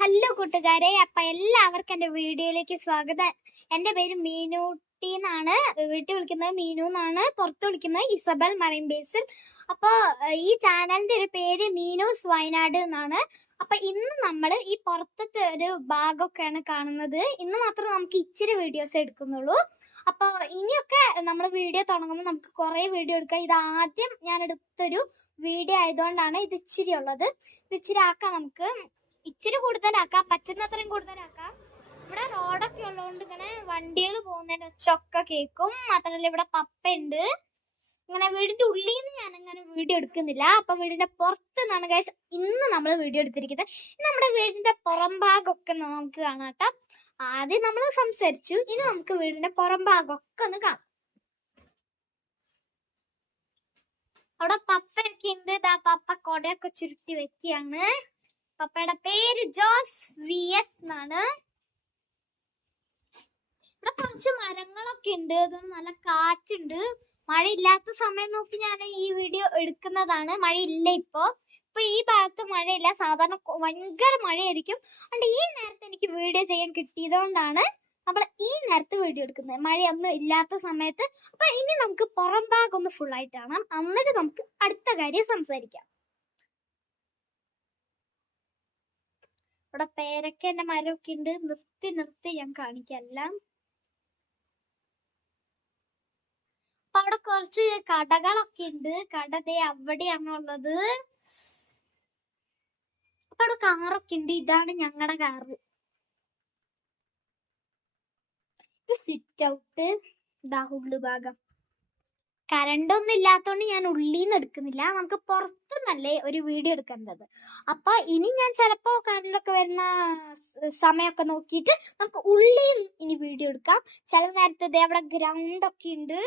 Hello കൂട്ടുകാരെ. അപ്പൊ എല്ലാവർക്കും എന്റെ വീഡിയോയിലേക്ക് സ്വാഗതം. എന്റെ പേര് മീനൂട്ടി എന്നാണ്. വീട്ടിൽ വിളിക്കുന്നത് മീനു എന്നാണ്. പുറത്ത് വിളിക്കുന്നത് ഇസബൽ മറൈൻ ബേസിൽ. അപ്പൊ ഈ ചാനലിന്റെ ഒരു പേര് മീനൂസ് വയനാട് എന്നാണ്. അപ്പൊ ഇന്ന് നമ്മൾ ഈ പുറത്തത്തെ ഒരു ഭാഗമൊക്കെയാണ് കാണുന്നത്. ഇന്ന് മാത്രം നമുക്ക് ഇച്ചിരി വീഡിയോസ് എടുക്കുന്നുള്ളൂ. അപ്പൊ ഇനിയൊക്കെ നമ്മൾ വീഡിയോ തുടങ്ങുമ്പോൾ നമുക്ക് കുറെ വീഡിയോ എടുക്കാം. ഇത് ആദ്യം ഞാൻ എടുത്തൊരു വീഡിയോ ആയതുകൊണ്ടാണ് ഇത് ഇച്ചിരി ഉള്ളത്. ഇത് ഇച്ചിരി ആക്കാം നമുക്ക്. ഇച്ചിരി കൂടുതലാക്കാം പറ്റുന്നത്രയും കൂടുതലാക്കാം. ഇവിടെ റോഡൊക്കെ ഉള്ളതുകൊണ്ട് ഇങ്ങനെ വണ്ടികൾ പോകുന്നതിന്റെ ഒച്ചൊക്കെ കേൾക്കും മാത്രമല്ല ഇവിടെ പപ്പയുണ്ട്. ഇങ്ങനെ വീടിന്റെ ഉള്ളിൽ നിന്ന് ഞാൻ അങ്ങനെ വീഡിയോ എടുക്കുന്നില്ല. അപ്പൊ വീടിന്റെ പുറത്ത് നിന്നാണ് ഗൈസ് ഇന്ന് നമ്മൾ വീഡിയോ എടുത്തിരിക്കുന്നത്. നമ്മുടെ വീടിന്റെ പുറം ഭാഗമൊക്കെ നമുക്ക് കാണാം കേട്ടോ. ആദ്യം നമ്മൾ സംസാരിച്ചു. ഇനി നമുക്ക് വീടിന്റെ പുറം ഭാഗമൊക്കെ ഒന്ന് കാണാം. അവിടെ പപ്പയൊക്കെ ഉണ്ട്. ഇതാ പപ്പ കൊടയൊക്കെ ചുരുട്ടി വെക്കുകയാണ്. പപ്പയുടെ പേര് ജോസ് വി എസ് എന്നാണ്. ഇവിടെ കുറച്ച് മരങ്ങളൊക്കെ ഉണ്ട്. അതുകൊണ്ട് നല്ല കാറ്റുണ്ട്. മഴയില്ലാത്ത സമയം നോക്കി ഞാൻ ഈ വീഡിയോ എടുക്കുന്നതാണ്. മഴയില്ല ഇപ്പോ. ഇപ്പൊ ഈ ഭാഗത്ത് മഴയില്ല. സാധാരണ ഭയങ്കര മഴയായിരിക്കും. അതുകൊണ്ട് ഈ നേരത്തെ എനിക്ക് വീഡിയോ ചെയ്യാൻ കിട്ടിയതുകൊണ്ടാണ് നമ്മൾ ഈ നേരത്ത് വീഡിയോ എടുക്കുന്നത്. മഴയൊന്നും ഇല്ലാത്ത സമയത്ത്. അപ്പൊ ഇനി നമുക്ക് പുറം ഭാഗം ഒന്ന് ഫുൾ ആയിട്ട് കാണാം. എന്നിട്ട് നമുക്ക് അടുത്ത കാര്യം സംസാരിക്കാം. ഇവിടെ പേരക്കേന്റെ മരമൊക്കെ ഉണ്ട് നിർത്തി നിർത്തി ഞാൻ കാണിക്കല്ല അപ്പൊ അവിടെ കുറച്ച് കടകളൊക്കെ ഉണ്ട് കട ദേ അവിടെയാണ് ഉള്ളത്. അപ്പൊ അവിടെ കാറൊക്കെ ഉണ്ട് ഇതാണ് ഞങ്ങളുടെ കാറ്. സിറ്റ് ഔട്ട് ഉള്ളു ഭാഗം. കറണ്ട് ഒന്നും ഇല്ലാത്തോണ്ട് ഞാൻ നിന്ന് എടുക്കുന്നില്ല. നമുക്ക് പുറത്തുനിന്നല്ലേ ഒരു വീഡിയോ എടുക്കേണ്ടത്. അപ്പൊ ഇനി ഞാൻ ചിലപ്പോ കറണ്ടൊക്കെ വരുന്ന സമയമൊക്കെ നോക്കിയിട്ട് നമുക്ക് ഉള്ളിൽ ഇനി വീഡിയോ എടുക്കാം. ചില നേരത്തെ ഇതേ അവിടെ ഗ്രൗണ്ട് ഒക്കെ ഉണ്ട്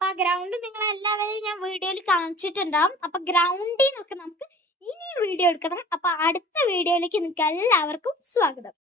അപ്പൊ ആ ഗ്രൗണ്ട് നിങ്ങൾ എല്ലാവരെയും ഞാൻ വീഡിയോയിൽ കാണിച്ചിട്ടുണ്ടാവും. അപ്പൊ ഗ്രൗണ്ടിൽ നിന്നൊക്കെ നമുക്ക് ഇനി വീഡിയോ എടുക്കണം. അപ്പൊ അടുത്ത വീഡിയോയിലേക്ക് നിങ്ങൾക്ക് എല്ലാവർക്കും സ്വാഗതം.